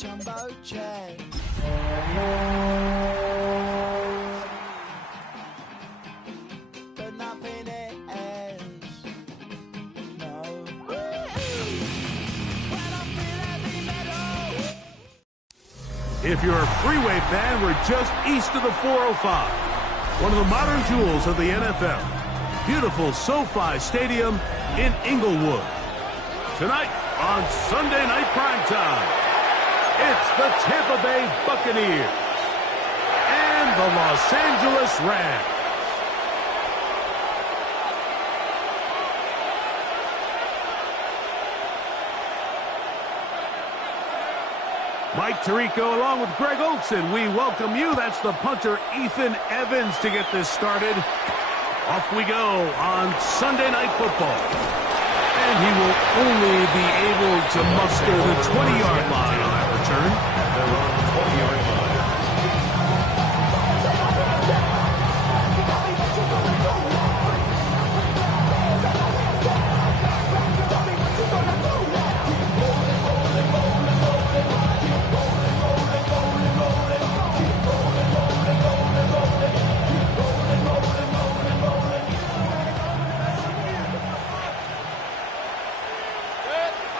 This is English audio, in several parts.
jumbo jet. But nothing is. No. When I feel heavy metal. If you're a Freeway fan, we're just east of the 405. One of the modern jewels of the NFL. Beautiful SoFi Stadium in Inglewood. Tonight on Sunday Night Primetime, it's the Tampa Bay Buccaneers and the Los Angeles Rams. Mike Tirico along with Greg Olson. We welcome you. That's the punter, Ethan Evans, to get this started. Off we go on Sunday Night Football. And he will only be able to muster the 20-yard line on that return. They're on the 20-yard line.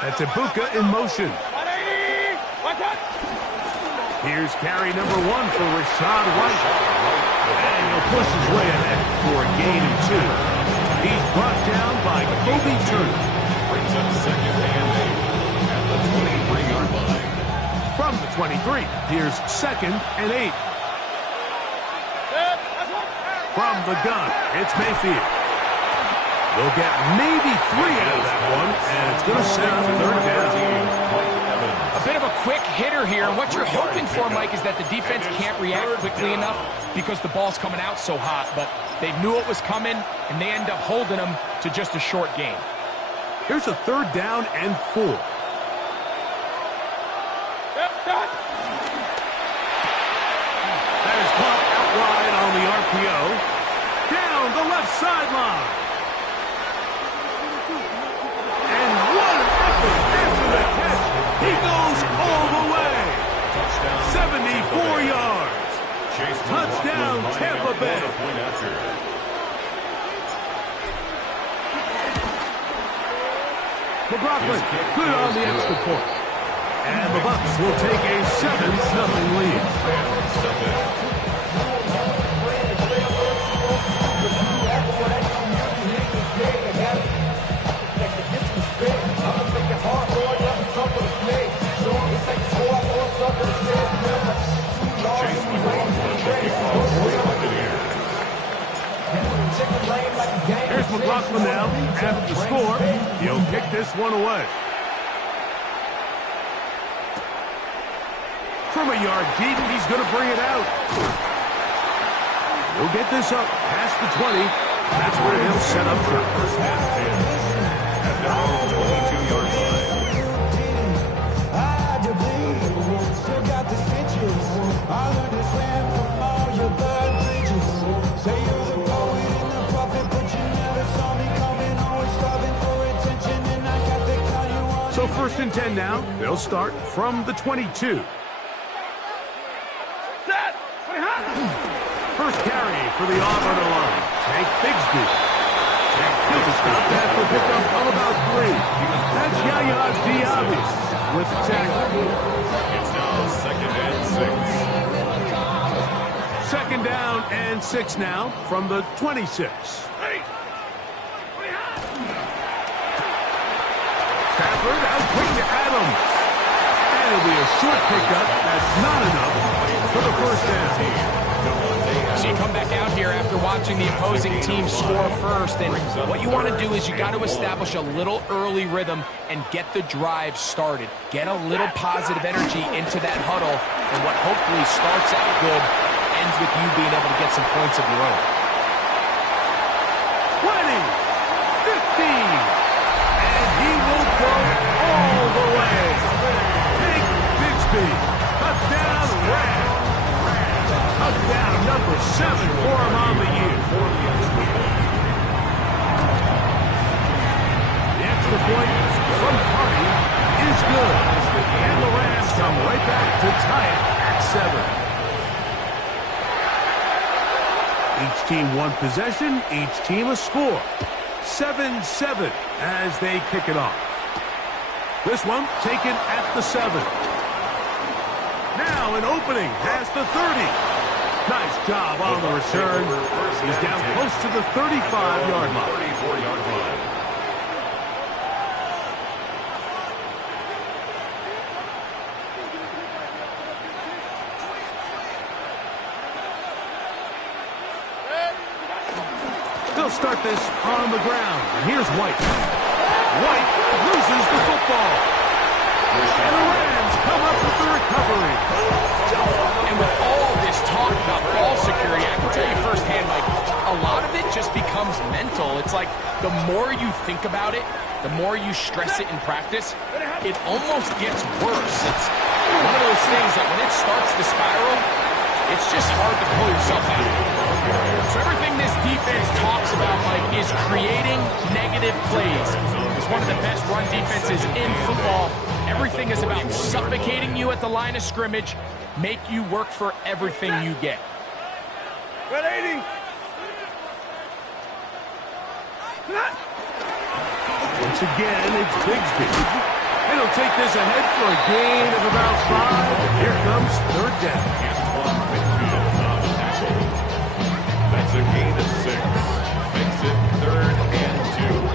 That's Ibuka in motion. Here's carry number 1 for Rashad White. And he'll push his way ahead for a gain of 2. He's brought down by Kobe Turner. Brings up second and 8 at the 23-yard line. From the 23, here's second and 8. From the gun, it's Mayfield. They'll get maybe 3 out of that one, and it's going to set up third down. A bit of a quick hitter here, and what you're hoping for, Mike, is that the defense can't react quickly enough because the ball's coming out so hot, but they knew it was coming, and they end up holding them to just a short gain. Here's a third down and 4. That is caught out wide on the RPO. Down the left sideline. And what an effort after the catch. He goes all the way. 74 yards. Touchdown, Tampa Bay. McLaughlin, good on the extra point. And the Bucs will take a 7-0 lead. Here's McLaughlin now, after the score. He'll kick this one away. From a yard deep, he's going to bring it out. He'll get this up past the 20. That's where he'll set up for first and 10. At their own 22-yard line. Still got the stitches. I learned to swim from all your bad bridges. Say you're the poet and the prophet, but you never saw me coming. Always starving for attention, and I got the kind you want. So first and 10 now. They'll start from the 22. First carry for the Auburn line. Tank Bigsby. He'll stop that for pickup of about 3. That's Yaya Diaby with the tackle. It's now second and 6. Second down and 6 now from the 26. Stafford out quick to Adams. And it'll be a short pickup. That's not enough for the first down. So you come back out here after watching the opposing team score first, and what you want to do is you got to establish a little early rhythm and get the drive started. Get a little positive energy into that huddle, and what hopefully starts out good ends with you being able to get some points of your own. 20, 15, and he will go all the way. Tank Bigsby, touchdown Rams. Touchdown number 7 for him on the year. The extra point from Party is good. And the Rams come right back to tie it at 7. Each team one possession, each team a score. 7-7 as they kick it off. This one taken at the 7. Now an opening past the 30. Nice job on the return. He's down close to the 35-yard line. 34-yard line. They'll start this on the ground. And here's White. White loses the football. And the Rams come up with the recovery. And with all this talk about ball security, I can tell you firsthand, Mike, a lot of it just becomes mental. It's like the more you think about it, the more you stress it in practice, it almost gets worse. It's one of those things that when it starts to spiral, it's just hard to pull yourself out. So everything this defense talks about, Mike, is creating negative plays. It's one of the best run defenses in football. Everything is about suffocating you at the line of scrimmage, make you work for everything you get. Red 80. Once again, it's Bigsby. And he'll take this ahead for a gain of about 5. Here comes third down. That's a gain of 6. Makes it 3rd and 2.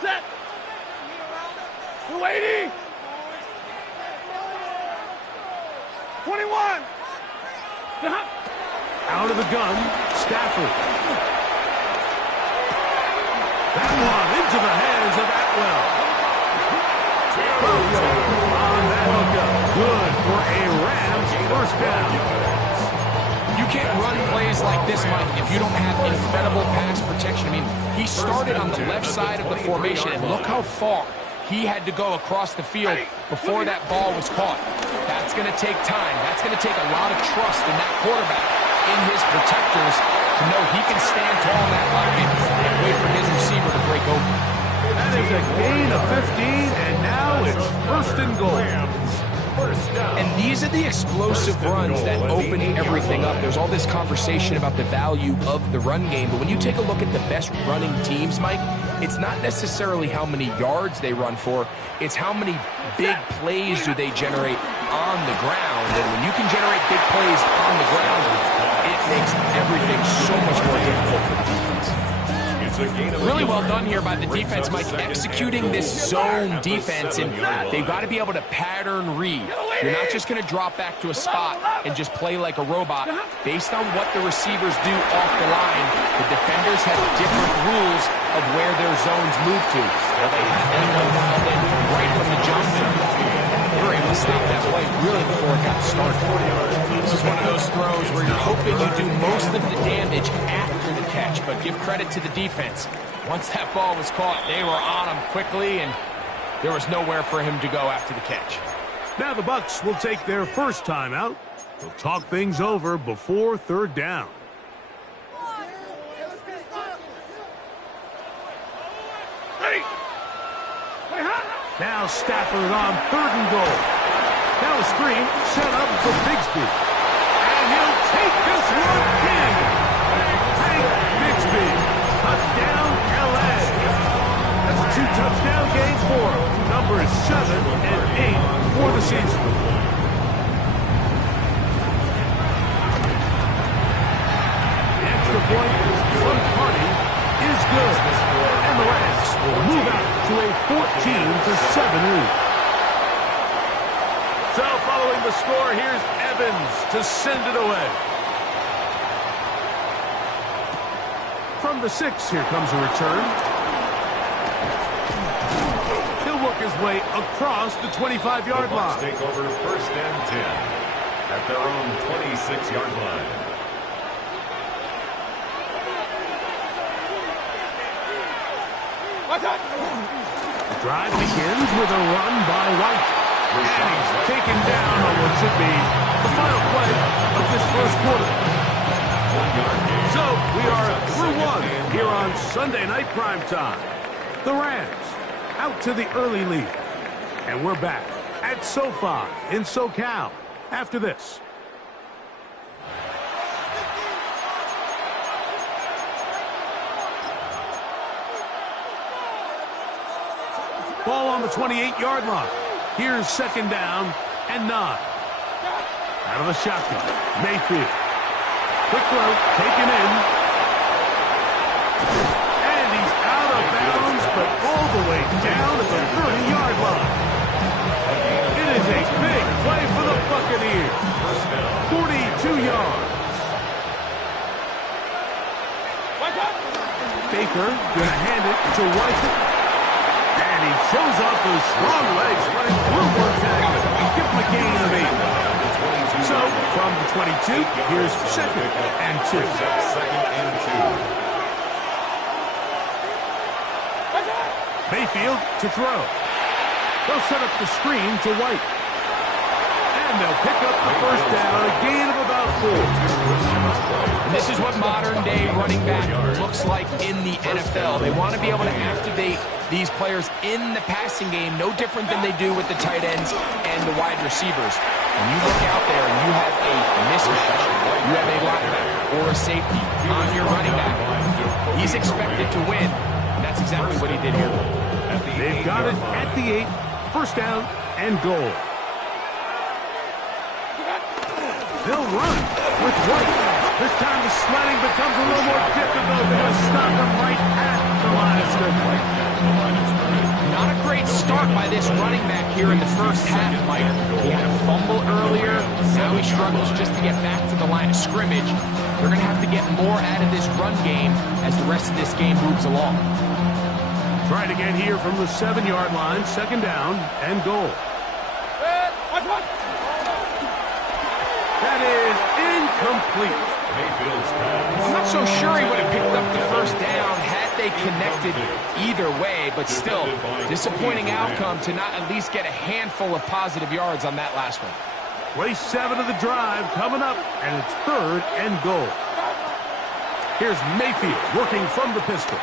Set. 280. 21. Out of the gun, Stafford. That one into the hands of Atwell. On that hookup. Good for a Rams first down. You can't run plays like this, Mike, if you don't have incredible pass protection. I mean, he started on the left side of the formation, and look how far he had to go across the field before that ball was caught. That's going to take time. That's going to take a lot of trust in that quarterback, in his protectors, to know he can stand tall in that pocket and wait for his receiver to break open. That is a gain of 15, and now it's first and goal. And these are the explosive runs that open everything up. There's all this conversation about the value of the run game, but when you take a look at the best running teams, Mike, it's not necessarily how many yards they run for, it's how many big plays do they generate on the ground. And when you can generate big plays on the ground, it makes everything so much more difficult for the defense. Really well done here by the defense, Mike, executing this zone defense, and they've got to be able to pattern read. You're not just going to drop back to a spot and just play like a robot. Based on what the receivers do off the line, the defenders have different rules of where their zones move to. Well, they had that one dialed in right from the jump, and they were able to stop that play really before it got started. This is one of those throws where you're hoping you do most of the damage after the catch, but give credit to the defense. Once that ball was caught, they were on him quickly, and there was nowhere for him to go after the catch. Now the Bucs will take their first timeout. They'll talk things over before third down. Now Stafford on 3rd and goal. Now a screen set up for Bigsby. And he'll take this one in. Hank Bigsby. Touchdown, L.A. That's a 2-touchdown game for him. Numbers 7 and 8 for the season. The extra point from Party is good. And the Rams will move out to a 14-7 lead. So following the score, here's Evans to send it away. From the 6, here comes a return. He'll work his way across the 25-yard line. Take over 1st and 10 at their own 26-yard line. The drive begins with a run by White. And he's taken down on what should be the final play of this first quarter. So we are through one here on Sunday Night Primetime. The Rams out to the early lead. And we're back at SoFi in SoCal after this. Ball on the 28-yard line. Here's second down and 9. Out of the shotgun, Mayfield. Quick throw, taken in. And he's out of bounds, but all the way down at the 30-yard line. It is a big play for the Buccaneers. 42 yards. Baker gonna hand it to White. And he shows off those strong legs running through one tackle. Give him a gain of 8. So, from the 22, here's second and 2. Second and 2. Mayfield to throw. They'll set up the screen to White. And they'll pick up the first down, a gain of about 4. And this is what modern-day running back looks like in the NFL. They want to be able to activate these players in the passing game, no different than they do with the tight ends and the wide receivers. When you look out there and you have a mismatch, you have a linebacker or a safety on your running back, he's expected to win. And that's exactly what he did here. They've got it at the 8, first down and goal. They'll run with White. This time the sledding becomes a little more difficult. They're going to stop them right at the line of scrimmage. Not a great start by this running back here in the first half, Mike. He had a fumble earlier. Now he struggles just to get back to the line of scrimmage. They're going to have to get more out of this run game as the rest of this game moves along. Try it again here from the 7-yard line. Second down and goal. That is incomplete. I'm not so sure he would have picked up the first down had they connected either way, but still, disappointing outcome to not at least get a handful of positive yards on that last one. Play 7 of the drive coming up, and it's third and goal. Here's Mayfield working from the pistol.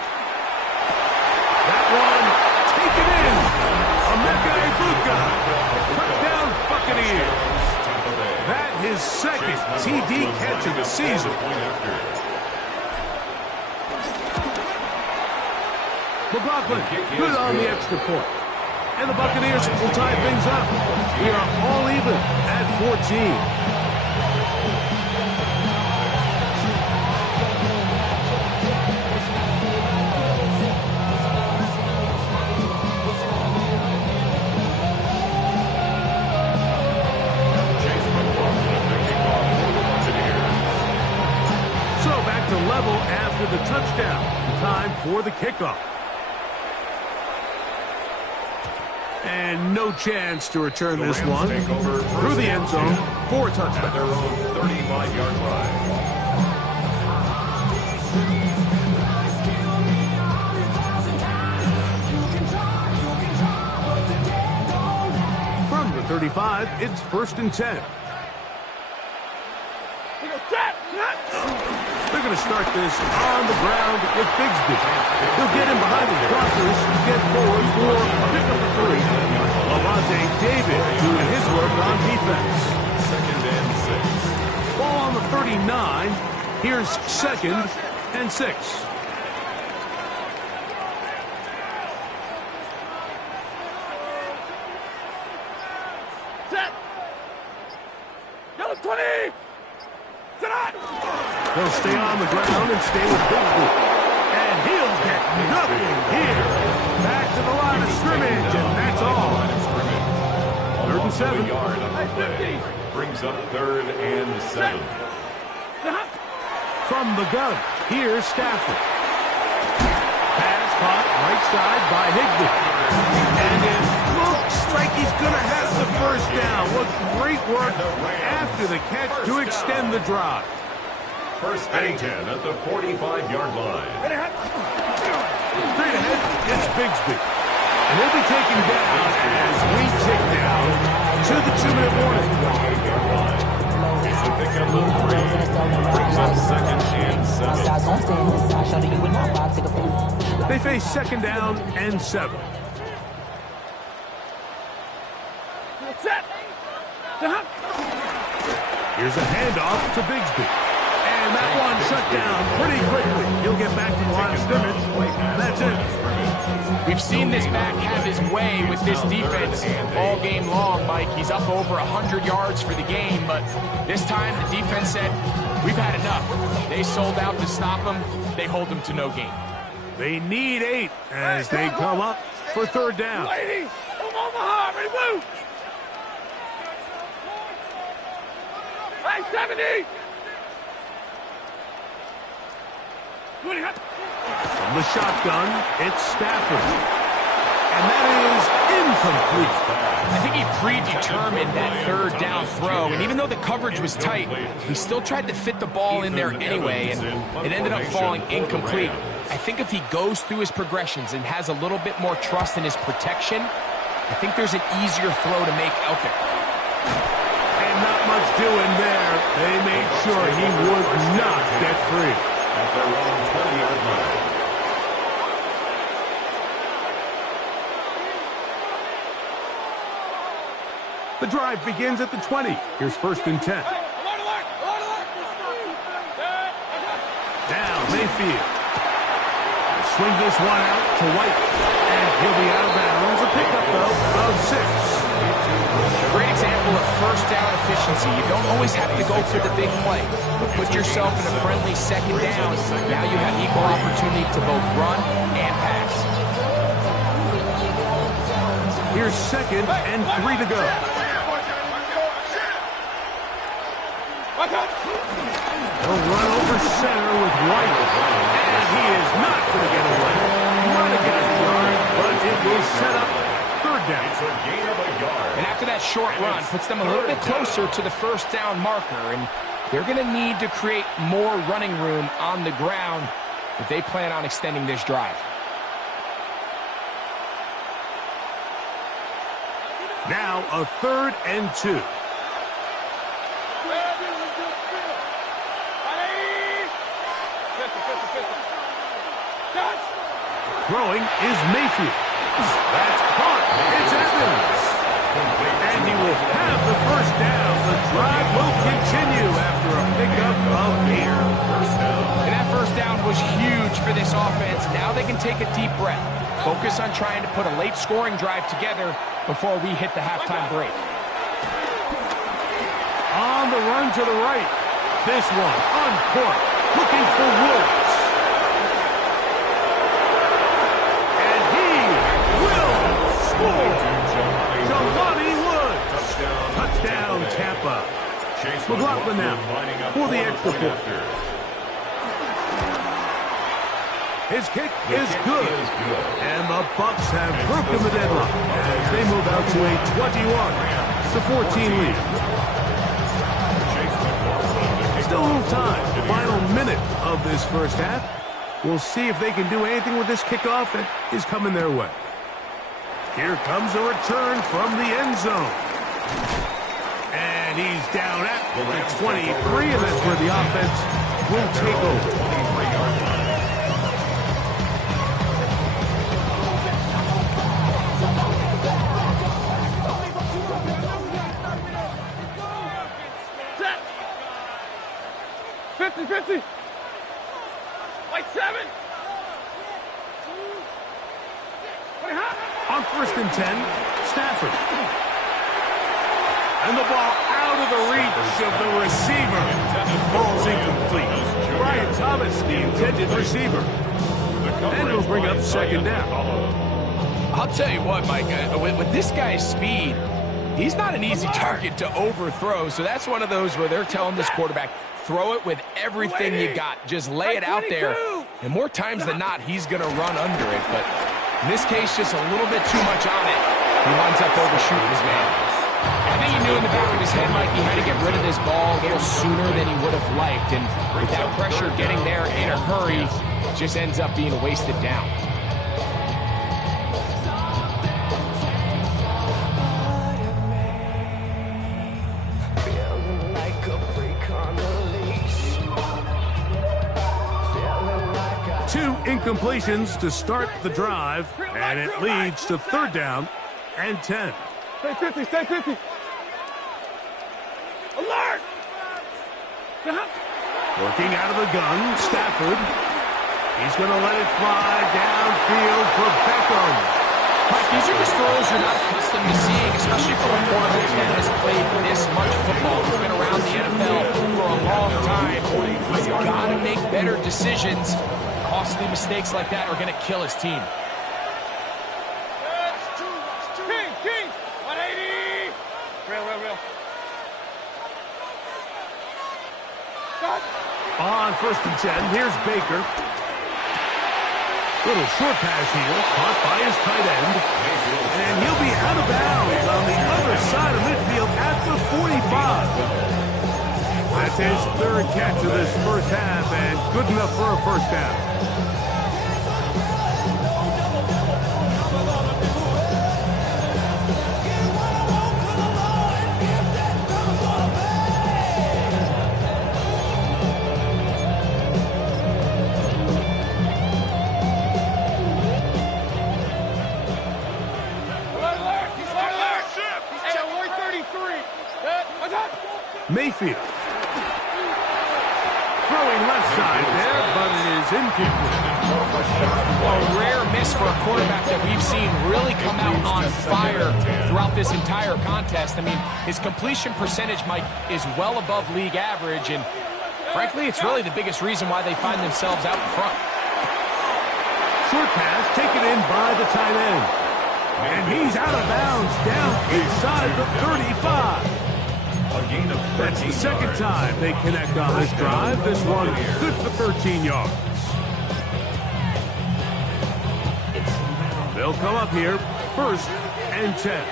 That one taken in. Emeka Egbuka. Touchdown Buccaneers. That his second TD catch of the season. McLaughlin, good on the extra point. And the Buccaneers will tie things up. We are all even at 14. Level after the touchdown. Time for the kickoff. And no chance to return this one. Through the end zone for a touchdown. At their own 35-yard line. From the 35, it's first and 10. They're going to start this on the ground with Bigsby. He'll get in behind his blockers, get forward for pick up the 3. Lavonte David doing his work on defense. Second and 6. Ball on the 39. Here's second and 6. Set. Yellow 20. He'll stay on the ground and stay with Bigsby. And he'll get nothing here. Back to the line of scrimmage, and that's all. 3rd and 7. Yard on the play. Brings up 3rd and 7. From the gun, here's Stafford. Pass caught right side by Higbee. And it looks like he's going to have the first down. What great work after the catch to extend the drive. First and 10 at the 45-yard line. Straight ahead, it's Bigsby. And he'll be taken down as we tick down to the 2-minute warning. It's a pickup of 3. Brings up second and 7. They face second down and 7. Set. Here's a handoff to Bigsby. And that one shut down pretty quickly. He'll get back to the line of scrimmage. And that's it. We've seen this back have his way with this defense all game long, Mike. He's up over 100 yards for the game, but this time the defense said, we've had enough. They sold out to stop him. They hold him to no gain. They need 8 as they come up for third down. Lady, come on, Omaha, ready, move. Hey, 70. From the shotgun, it's Stafford. And that is incomplete. I think he predetermined that third down throw, and even though the coverage was tight, he still tried to fit the ball in there anyway, and it ended up falling incomplete. I think if he goes through his progressions and has a little bit more trust in his protection, I think there's an easier throw to make out there. And not much doing there. They made sure he would not get free. At their own 20-yard line. The drive begins at the 20. Here's first and 10. Down Mayfield. Swing this one out to White. And he'll be out of bounds. A pickup, though, of 6. Great example of first down efficiency. You don't always have to go for the big play, but put yourself in a friendly second down. Now you have equal opportunity to both run and pass. Here's second and 3 to go. They'll run over center with White. And he is not going to get away. Might have got a yard, but it will set up third down. It's a gain of a yard. And after that short run, puts them a little bit closer to the first down marker. And they're going to need to create more running room on the ground if they plan on extending this drive. Now a third and 2. Throwing is Mayfield. That's caught. It's Evans. And he will have the first down. The drive will continue after a pickup of 8. And that first down was huge for this offense. Now they can take a deep breath. Focus on trying to put a late scoring drive together before we hit the halftime break. On the run to the right. This one on court. Looking for Woods. Jelani Woods. Touchdown, Tampa. McLaughlin now for the extra point. His kick is good. And the Bucs have broken the deadlock as they move out to a 21-14 lead. Still a little time. Final minute of this first half. We'll see if they can do anything with this kickoff that is coming their way. Here comes a return from the end zone. And he's down at the 23, and that's where the offense will take over. Set. 50-50. Like 7. On first and 10, Stafford. And the ball out of the reach of the receiver. Ball's incomplete. Brian Thomas, the intended receiver. And it'll bring up second down. I'll tell you what, Mike, with this guy's speed, he's not an easy target to overthrow. So that's one of those where they're telling this quarterback, throw it with everything you got. Just lay it out there. And more times than not, he's going to run under it. But in this case, just a little bit too much on it. He winds up overshooting his man. I think he knew in the back of his head, Mike, he had to get rid of this ball a little sooner than he would have liked. And with that pressure getting there in a hurry, it just ends up being a wasted down. 2 incompletions to start the drive, and it leads to 3rd down and 10. Stay 50, stay 50. Alert! Working out of the gun, Stafford. He's going to let it fly downfield for Beckham. Mike, these are just throws you're not accustomed to seeing, especially from a quarterback that has played this much football. He's been around the NFL for a long time. He's got to make better decisions. Costly mistakes like that are going to kill his team. King, 180. Real. On 1st and 10, here's Baker. Little short pass here, caught by his tight end. And he'll be out of bounds on the other side of midfield at the 45. That's his 3rd catch of this first half, and good enough for a 1st down. Mayfield. Throwing left side there, but it is incomplete. A rare miss for a quarterback that we've seen really come out on fire throughout this entire contest. I mean, his completion percentage, Mike, is well above league average, and frankly, it's really the biggest reason why they find themselves out in front. Short pass taken in by the tight end. And he's out of bounds down inside the 35. That's the 2nd time they connect on this drive. This one good for 13 yards. They'll come up here, 1st and 10.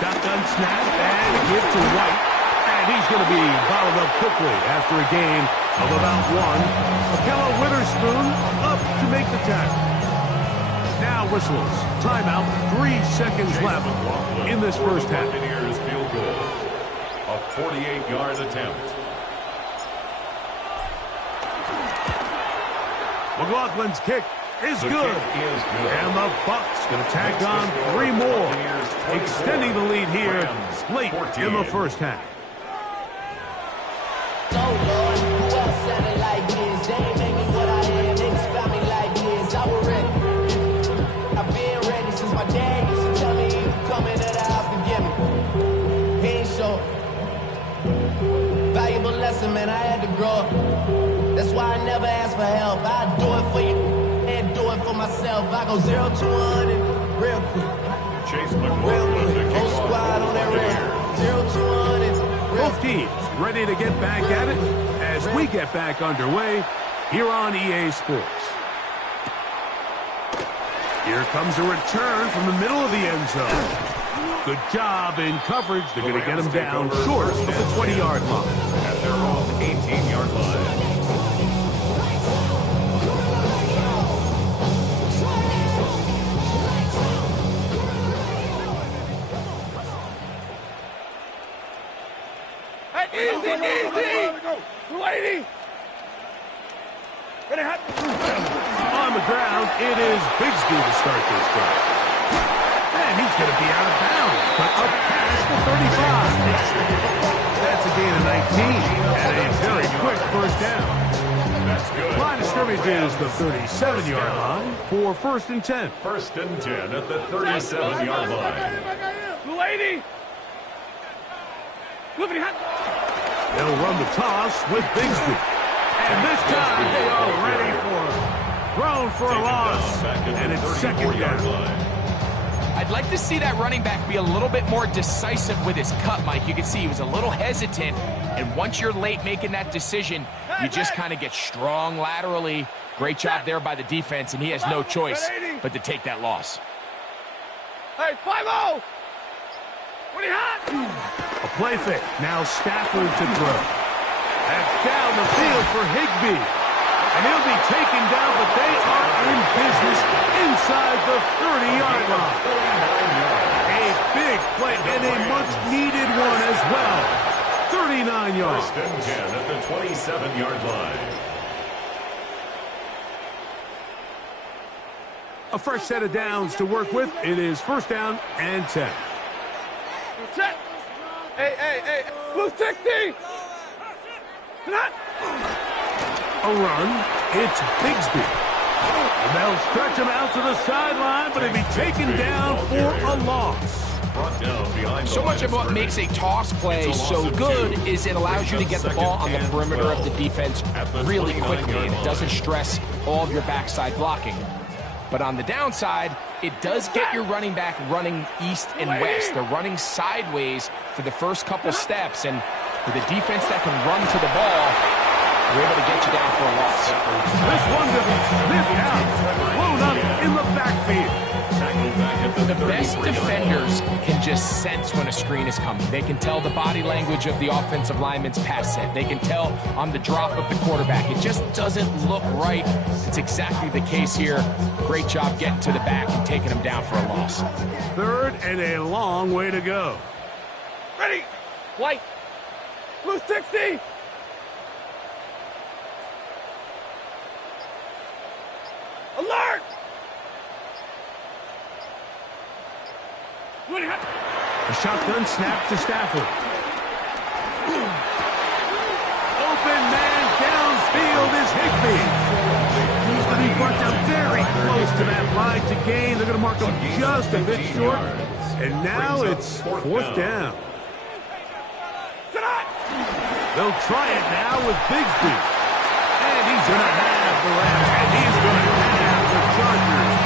Shotgun snap and give to White. And he's going to be bottled up quickly after a gain of about 1. Akello Witherspoon up to make the tackle. Now whistles. Timeout. 3 seconds left in this first half. Buccaneers field goal. A 48-yard attempt. McLaughlin's kick is good. And the Bucs going to tack on 3 more, extending the lead here late in the first half. Oh Lord, who else sounded like this? They ain't make me what I am. Niggas found me like this. I was ready. I've been ready since my dad used to tell me he was coming to the house to get me. He ain't sure. Valuable lesson, man. I had to grow up. That's why I never ask for help. I do it for you and do it for myself. I go 0 to 100 real quick. Chase Real McLaughlin, quick. the Whole kickoff. squad on that rail. 0 to 100. Both teams ready to get back at it as we get back underway here on EA Sports. Here comes a return from the middle of the end zone. Good job in coverage. They're going to get him down short of the 20-yard line. At their own 18-yard line. Easy! 280! On the ground, it is Bigsby to start this drive. And he's going to be out of bounds, but up past the 35. That's a gain of 19 and a very quick first down. That's good. Line of scrimmage is the 37-yard line for 1st and 10. 1st and 10 at the 37-yard line. 280! They'll run the toss with Bigsby. And this time they are ready for it. Thrown for a loss. And it's 2nd down. I'd like to see that running back be a little bit more decisive with his cut, Mike. You can see he was a little hesitant. And once you're late making that decision, you just kind of get strong laterally. Great job there by the defense, and he has no choice but to take that loss. Hey, 5-0! What are you hot? A play fake. Now Stafford to throw. That's down the field for Higbee. And he'll be taken down, but they are in business inside the 30-yard line. A big play and a much-needed one as well. 30 39 yards. First and 10 at the 27-yard line. A fresh set of downs to work with. It is first down and 10. Set. Hey. Blue 60. Not. A run. It's Bigsby. And they'll stretch him out to the sideline, but he'll be taken down for a loss. So much of what makes a toss play so good is it allows you to get the ball on the perimeter of the defense really quickly, and it doesn't stress all of your backside blocking. But on the downside, it does get your running back running east and west. They're running sideways for the first couple steps, and with a defense that can run to the ball, we're able to get you down for a loss. This one to be sniffed out, blown up in the backfield. The best defenders can just sense when a screen is coming. They can tell the body language of the offensive lineman's pass set. They can tell on the drop of the quarterback. It just doesn't look right. It's exactly the case here. Great job getting to the back and taking him down for a loss. Third and a long way to go. Ready. White. Blue 60. Alert. A shotgun snap to Stafford. Open man downfield is Higbee. He's going to be brought down very close to that line to gain. They're going to mark him just a bit short. And now it's fourth down. They'll try it now with Bigsby. And he's going to have the Rams. And he's going to have the Chargers.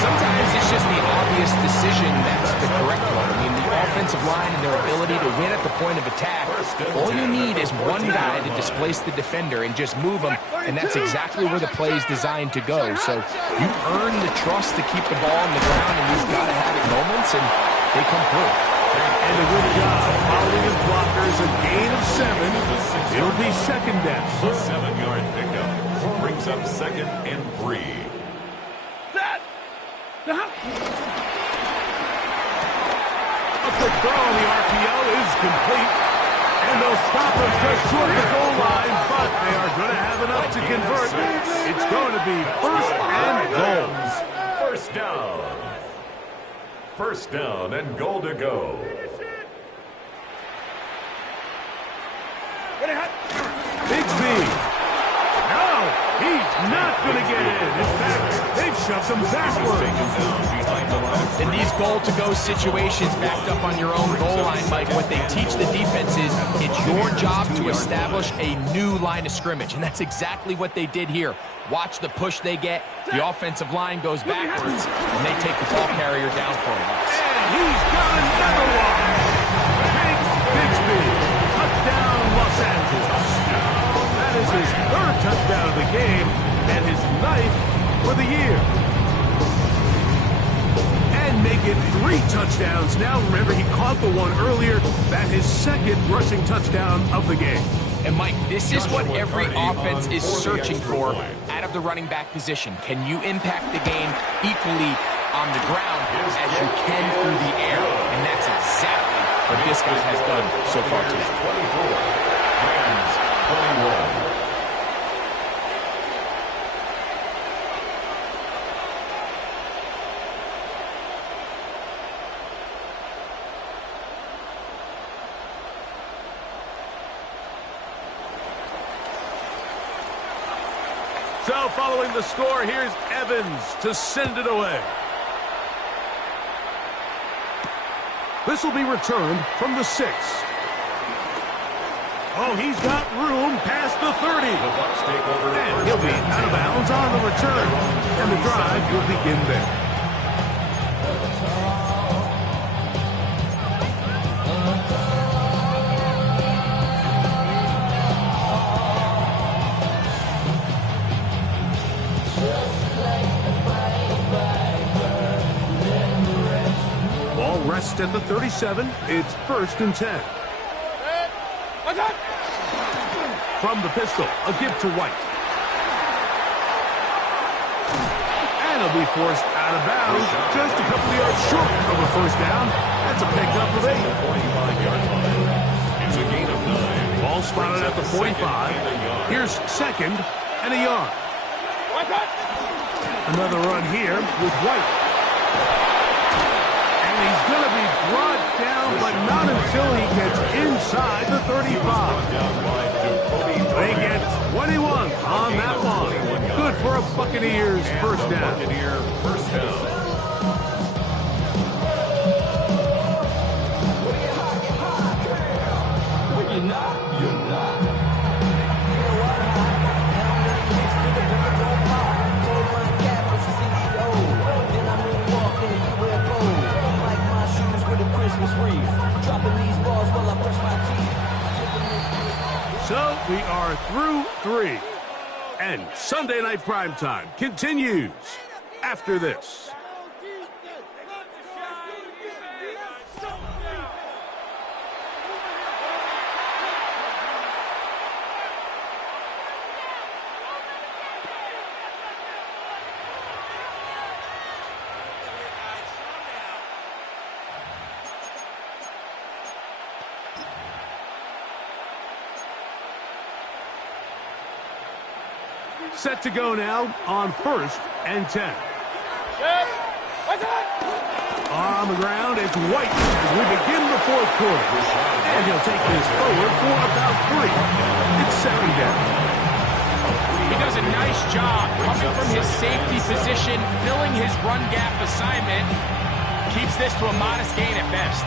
Sometimes it's just the obvious decision that's the correct one. I mean, the offensive line and their ability to win at the point of attack, all you need is one guy to displace the defender and just move him, and that's exactly where the play is designed to go. So you earn the trust to keep the ball on the ground in these gotta-have-it moments, and they come through. And a good job following his blockers, a gain of 7. It'll be second down. A 7-yard pickup brings up second and 3. A quick throw on the RPO is complete. And they'll stop him just short of the goal line, but they are going to have enough to convert. It's going to be first and goal. First down. First down and goal to go. Bigsby. No, he's not going to get in. In fact, they've shoved him backwards. In these goal-to-go situations backed up on your own goal line, Mike, what they teach the defense is it's your job to establish a new line of scrimmage, and that's exactly what they did here. Watch the push they get. The offensive line goes backwards, and they take the ball carrier down for a loss. And he's got another one. Bigsby. Touchdown, Los Angeles. That is his third touchdown of the game and his 9th for the year. And make it 3 touchdowns now. Remember, he caught the one earlier. That is his second rushing touchdown of the game. And, Mike, this is what every offense is searching for out of the running back position. Can you impact the game equally on the ground as you can through the air? And that's exactly what this guy has done so far today. 21. So following the score, here's Evans to send it away. This will be returned from the 6. Oh, he's got room past the 30. And he'll be out of bounds on the return. And the drive will begin there. Ball rests at the 37. It's first and 10. From the pistol, a give to White. And he'll be forced out of bounds, just a couple of yards short of a first down. That's a pickup of 8. That's a gain of 9. Ball spotted at the 45. Here's second and a yard. Another run here with White. And he's going to be brought down, but not until he gets inside the 35. They get 21 on that one. Good for a Buccaneers first down. Buccaneer first down. You're not. So we are through 3. And Sunday Night Primetime continues after this. Set to go now on 1st and 10. On the ground, it's White as we begin the 4th quarter. And he'll take this forward for about 3. It's 2nd down. He does a nice job coming from his safety position, filling his run gap assignment. Keeps this to a modest gain at best.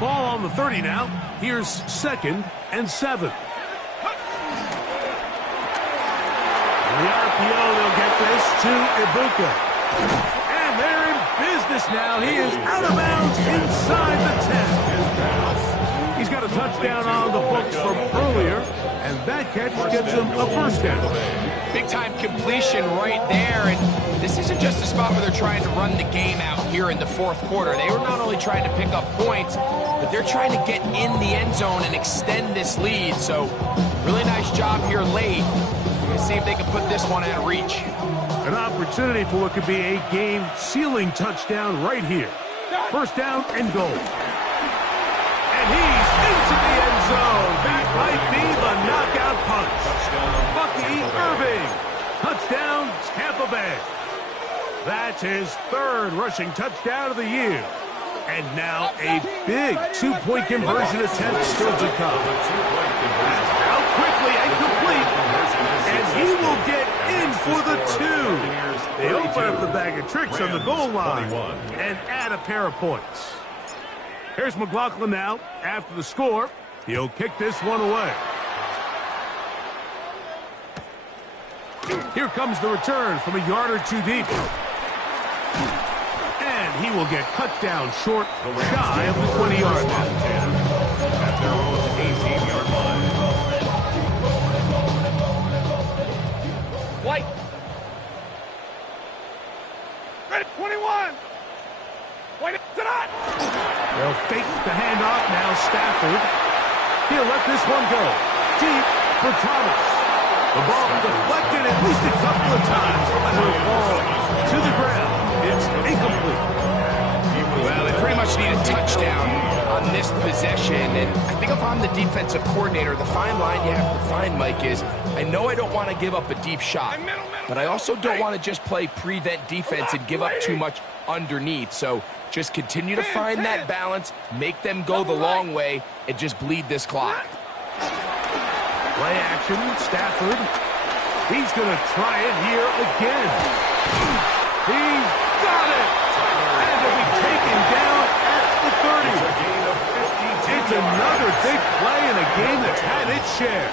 Ball on the 30 now. Here's 2nd and 7. The RPO, they'll get this to Ibuka. And they're in business now. He is out of bounds inside the 10. He's got a touchdown on the books from earlier, and that catch gets him a first down. Big-time completion right there, and this isn't just a spot where they're trying to run the game out here in the 4th quarter. They were not only trying to pick up points, but they're trying to get in the end zone and extend this lead. So, really nice job here late. We're going to see if they can put this one out of reach. An opportunity for what could be a game-sealing touchdown right here. First down and goal. And he's into the end zone. That might be the knockout punch. Bucky Irving. Touchdown, Tampa Bay. That's his 3rd rushing touchdown of the year. And now a big 2-point conversion attempt still to come. That's out quickly and complete. And he will get in for the 2. They open up the bag of tricks on the goal line and add a pair of points. Here's McLaughlin now. After the score, he'll kick this one away. Here comes the return from a yard or 2 deep. And he will get cut down short, shy of the 20-yard line. At their own 18-yard line. White. Ready, 21. White tonight. They'll fake the handoff now, Stafford. He'll let this one go. Deep for Thomas. The ball deflected at least a couple of times. Will fall to the ground. It's incomplete. Well, they pretty much need a touchdown on this possession. And I think if I'm the defensive coordinator, the fine line you have to find, Mike, is I know I don't want to give up a deep shot, but I also don't want to just play prevent defense and give up too much underneath. So just continue to find that balance, make them go the long way, and just bleed this clock. Play action, Stafford. He's going to try it here again. He's got it! And he'll be taken down at the 30. It's another big play in a game that's had its share.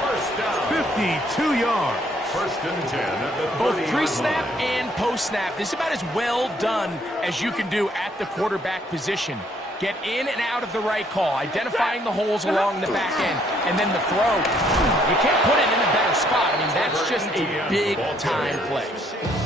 52 yards. First and 10 at the 30. Both pre-snap and post-snap. This is about as well done as you can do at the quarterback position. Get in and out of the right call, identifying the holes along the back end, and then the throw. You can't put it in a better spot. I mean, that's just a big-time play.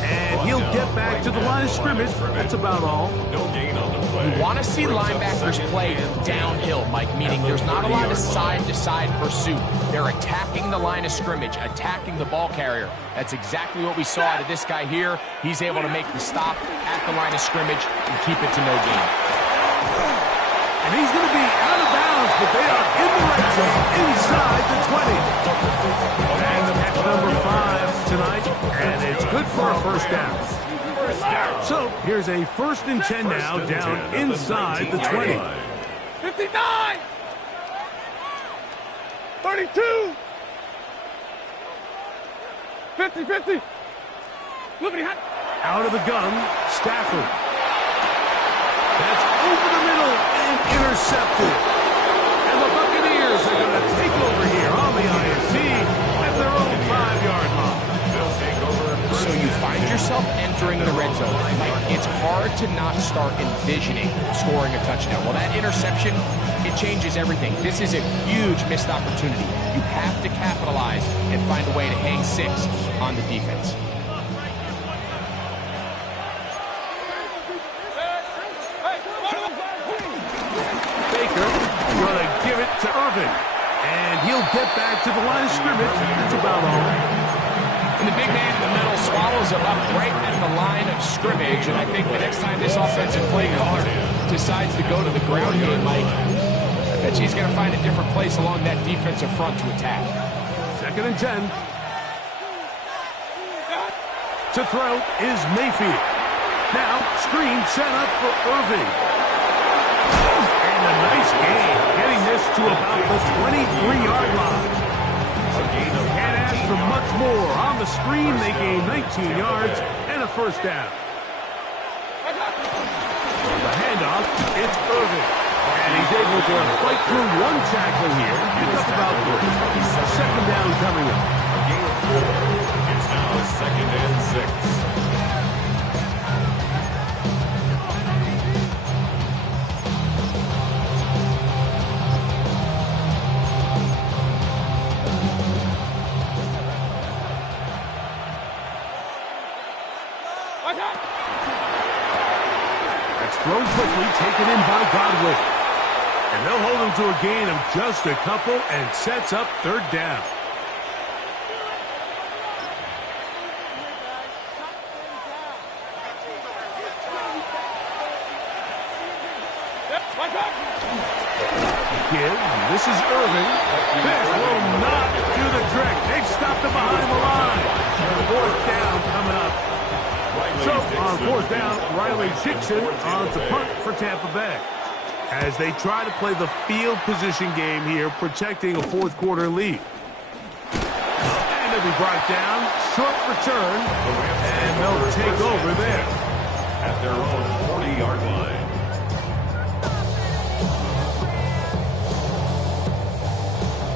And he'll get back to the line of scrimmage. That's about all. No gain on the play. You want to see linebackers play downhill, Mike, meaning there's not a lot of side-to-side pursuit. They're attacking the line of scrimmage, attacking the ball carrier. That's exactly what we saw out of this guy here. He's able to make the stop at the line of scrimmage and keep it to no gain. And he's going to be out of bounds, but they are in the red zone inside the 20. And that's number 5 tonight, and it's good for a first down. So here's a 1st and 10 now, down inside the 20. 59! 32! 50-50! Look at Out of the gun, Stafford. That's over the middle and intercepted. And the Buccaneers are going to take over here on the ISC at their own 5-yard line. So you find yourself entering the red zone. It's hard to not start envisioning scoring a touchdown. Well, that interception, it changes everything. This is a huge missed opportunity. You have to capitalize and find a way to hang 6 on the defense. Baker going to give it to Irvin. And he'll get back to the line of scrimmage. That's about all. And the big man in the middle swallows him up right at the line of scrimmage. And I think the next time this offensive play caller decides to go to the ground game, Mike, I bet he's going to find a different place along that defensive front to attack. 2nd and 10. To throw is Mayfield. Now, screen set up for Irving. And a nice gain, getting this to about the 23-yard line. Can't ask for much more. On the screen, they gain 19 yards and a 1st down. The handoff, it's Irving. And he's able to fight through 1 tackle here. Pick up about 3. 2nd down coming up. A gain of 4. It's now 2nd and 6. That's thrown quickly, taken in by Godwin. And they'll hold him to a gain of just a couple and sets up 3rd down. Give. This is Irving. This will not do the trick. They've stopped him behind the line. 4th down coming up. So on 4th down, Riley Dixon on to punt for Tampa Bay. As they try to play the field position game here, protecting a 4th quarter lead. And they'll be brought down. Short return. And they'll take over there. At their own 40-yard line.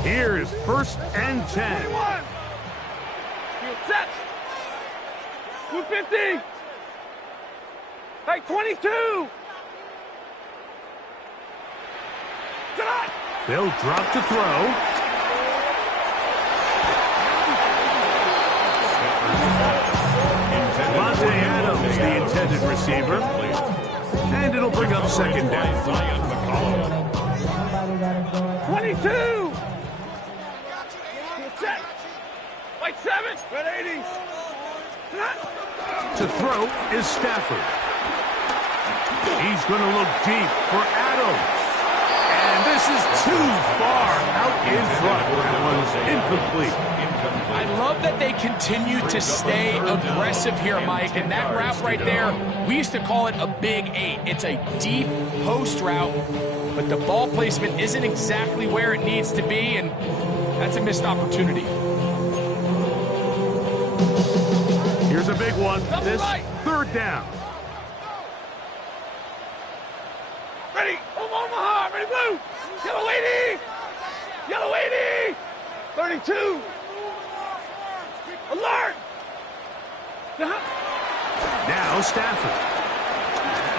Here is 1st and 10. 21! Set! 250! Hey, 22! Tonight! They'll drop to throw. Devontae Adams, the intended receiver. And it'll bring up 2nd down. 22! Set! Like 7! Red 80! To throw is Stafford. He's going to look deep for Adams. And this is too far out in front. That one's incomplete. I love that they continue to stay aggressive here, Mike. And that route right there, we used to call it a big 8. It's a deep post route, but the ball placement isn't exactly where it needs to be, and that's a missed opportunity. Here's a big one. This 3rd down. Ready! Omaha! Ready, blue! Yellow 80! Yellow 80! 32! Alert! Now Stafford.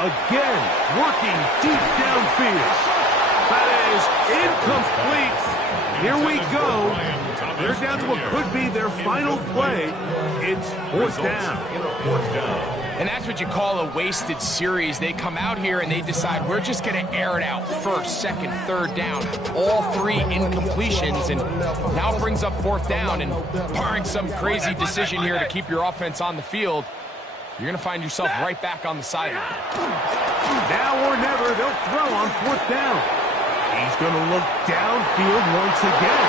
Again, working deep downfield. That is incomplete. Here we go. They're down to what could be their final play. It's fourth down. And that's what you call a wasted series. They come out here and they decide we're just going to air it out. First, second, third down. All three incompletions. And now it brings up fourth down. And barring some crazy decision here to keep your offense on the field, you're going to find yourself right back on the sideline. Now or never, they'll throw on fourth down. He's going to look downfield once again.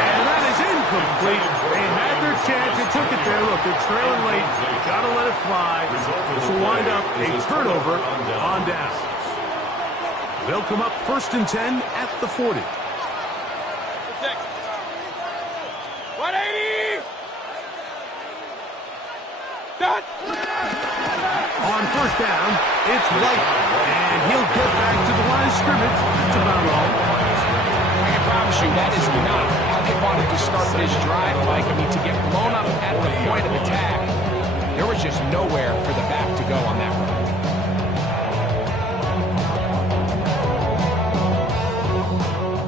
And that is incomplete. They had their chance. They took it there. Look, they're trailing late. Got to let it fly. This will wind up a turnover on down. They'll come up 1st and 10 at the 40. 180! Done! On first down, it's White. And he'll get back to the line of scrimmage. That's about all. I can promise you that is not how they wanted to start this drive, Mike. I mean, to get blown up at the point of attack, there was just nowhere for the back to go on that run.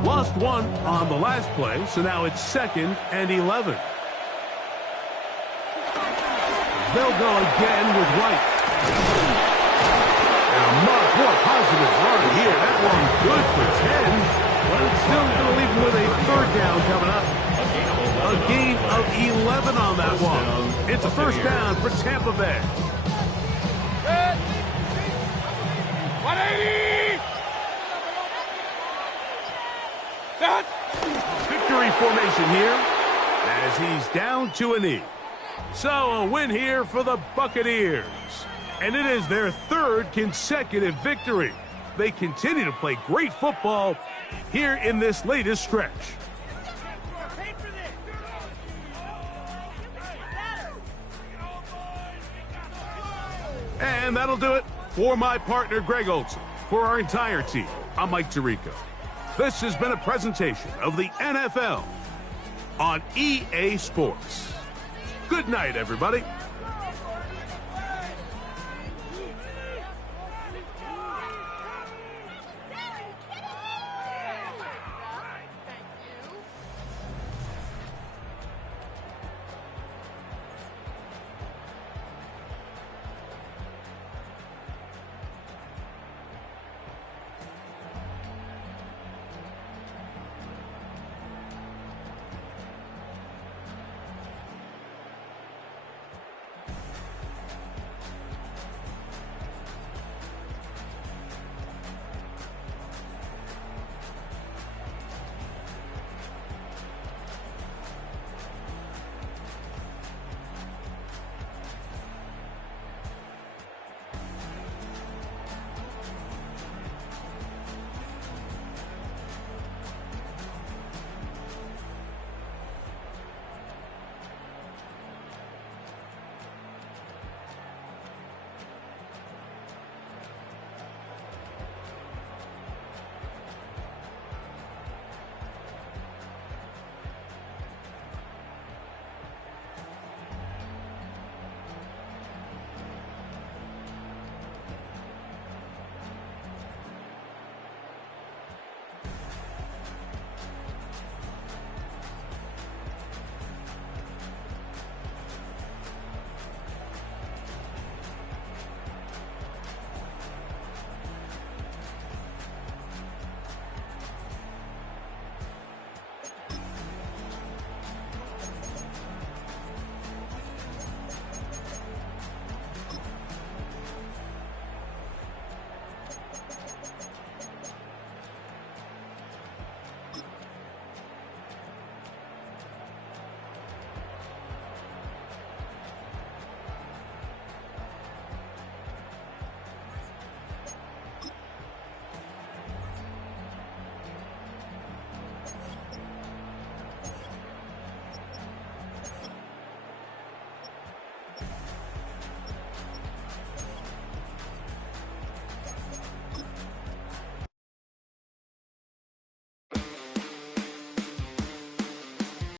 Lost one on the last play, so now it's 2nd and 11. They'll go again with White. And a much more positive run here. That one good for 10. But it's still going to leave him with a third down coming up. A gain of 11 on that one. It's a first down for Tampa Bay. 180! Done! Victory formation here as he's down to a knee. So a win here for the Buccaneers. And it is their 3rd consecutive victory. They continue to play great football here in this latest stretch. And that'll do it for my partner, Greg Olson. For our entire team, I'm Mike Tirico. This has been a presentation of the NFL on EA Sports. Good night, everybody.